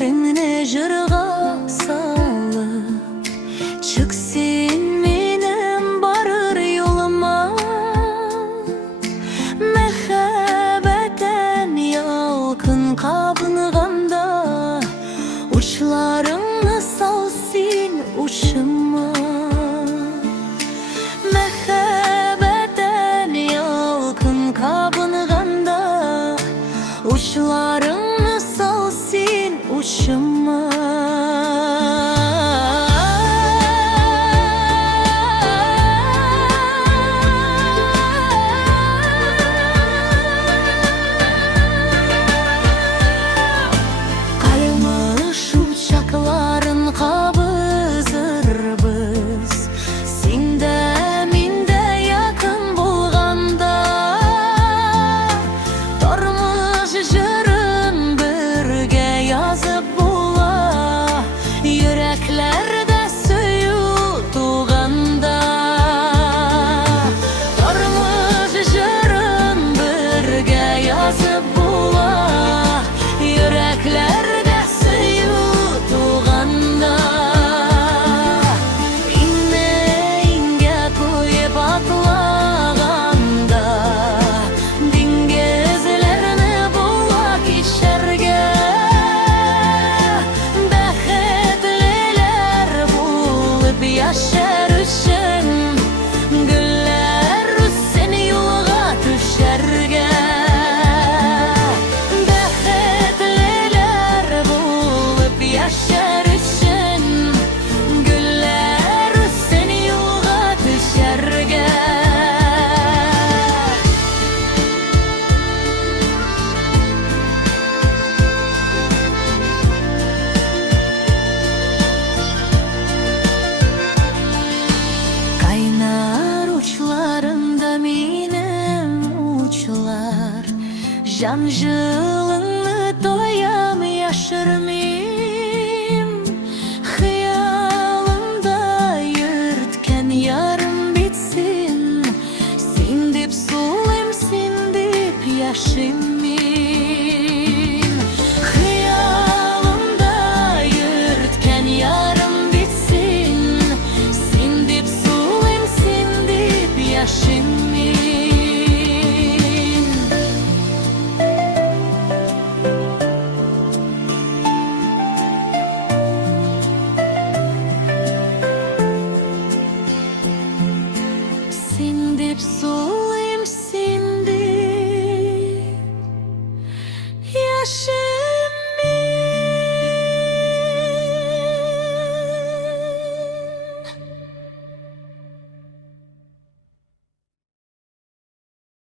gözlerini jırga salıp çıksın menem barır yoluma. Mehabeten yalkın kabınğanda uçlarını salsın uçuma. Mehabeten yalkın kabınğanda uçlarını salsın uçuma. Karmış uçakların kabızır biz sinde minde yakın bulganda. Tormuş jırın birge yazıp bula yüreklerde suyu tuğanda. Tormuş jırın birge yazıp bula yüreklerde suyu tuğanda. İnne inge koyup atlaganda dingizlerini bulak içerge. Bäxetliler bulup yaşar üçün güller üssen yolga düşerge. Bäxetliler bulup yaşar üçün güller üssen yolga düşerge. Kaynar uçlarında minem uçlar jan jılını doyam yaşırmayım. Hıyalımda yürtken yarım bitsin sindip sulayım sindip yaşaymayım. Hıyalımda yürtken yarım bitsin sindip sulayım sindip yaşaymayım. Sindip sulayım sindip yaşaymayım.